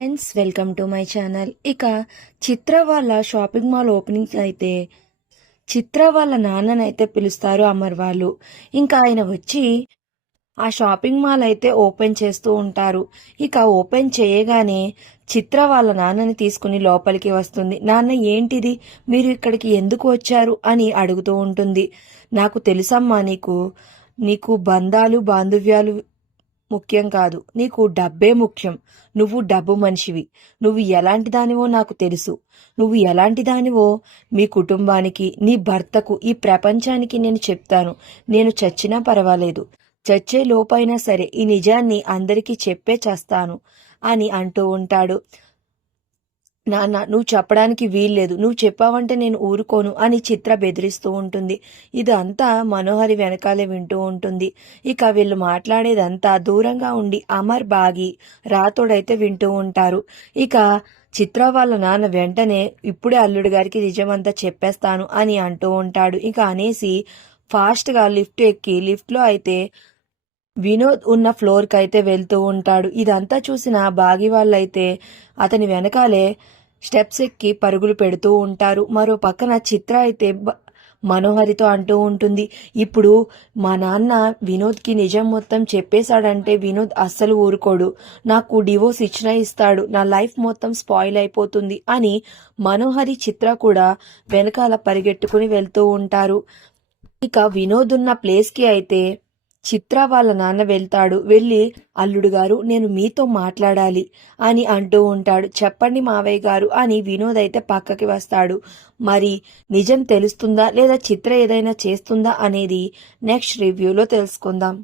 Friends welcome to my channel ఇక చిత్ర వాళ్ళ shopping mall opening అయితే చిత్ర వాళ్ళ నాన్ననైతే పిలుస్తారు అమర్ వాళ్ళు. ఇంకా ఆయన వచ్చి ఆ షాపింగ్ మాల్ అయితే ఓపెన్ చేస్తూ ఉంటారు. ఇక ఓపెన్ చేయగానే చిత్ర వాళ్ళ నాన్నని తీసుకుని లోపలికి వస్తుంది. నాన్న ఏంటిది? మీరు ఇక్కడికి ఎందుకు వచ్చారు? అని అడుగుతూ ఉంటుంది. నాకు తెలుసమ్మా నీకు నీకు బంధాలు బాంధవ్యాలు ముఖ్యం కాదు. నీకు డబ్బే ముఖ్యం. నువ్వు డబ్బు మనిషివి. నువ్వు ఎలాంటి దానివో నాకు తెలుసు. నువ్వు ఎలాంటి దానివో మీ కుటుంబానికి నీ భర్తకు ఈ ప్రపంచానికి నేను చెప్తాను. నేను చచ్చినా పర్వాలేదు. చచ్చే లోపైనా సరే ఈ నిజాన్ని అందరికీ చెప్పే చేస్తాను అని అంటూ ఉంటాడు. నాన్న నువ్వు చెప్పడానికి వీల్లేదు. నువ్వు చెప్పావంటే నేను ఊరుకోను అని చిత్ర బెదిరిస్తూ ఉంటుంది. ఇదంతా మనోహరి వెనకాలే వింటూ ఉంటుంది. ఇక వీళ్ళు మాట్లాడేదంతా దూరంగా ఉండి అమర్ బాగి రాతోడైతే వింటూ ఉంటారు. ఇక చిత్ర వాళ్ళ నాన్న వెంటనే ఇప్పుడే అల్లుడు గారికి నిజమంతా చెప్పేస్తాను అని అంటూ ఉంటాడు. ఇక అనేసి ఫాస్ట్గా లిఫ్ట్ ఎక్కి లిఫ్ట్లో అయితే వినోద్ ఉన్న ఫ్లోర్కి అయితే వెళ్తూ ఉంటాడు. ఇదంతా చూసిన బాగి వాళ్ళైతే అతని వెనకాలే స్టెప్స్ ఎక్కి పరుగులు పెడుతూ ఉంటారు. మరో పక్కన చిత్ర అయితే మనోహరితో అంటూ ఉంటుంది. ఇప్పుడు మా నాన్న వినోద్కి నిజం మొత్తం చెప్పేశాడంటే వినోద్ అస్సలు ఊరుకోడు. నాకు డివోర్స్ ఇచ్చినా ఇస్తాడు. నా లైఫ్ మొత్తం స్పాయిల్ అయిపోతుంది అని మనోహరి చిత్ర కూడా వెనకాల పరిగెట్టుకుని వెళ్తూ ఉంటారు. ఇక వినోద్ ఉన్న ప్లేస్కి అయితే చిత్ర వాళ్ళ నాన్న వెళ్తాడు. వెళ్ళి అల్లుడు గారు నేను మీతో మాట్లాడాలి అని అంటూ ఉంటాడు. చెప్పండి మావయ్య గారు అని వినోద్ అయితే పక్కకి వస్తాడు. మరి నిజం తెలుస్తుందా? లేదా చిత్ర ఏదైనా చేస్తుందా? అనేది నెక్స్ట్ రివ్యూలో తెలుసుకుందాం.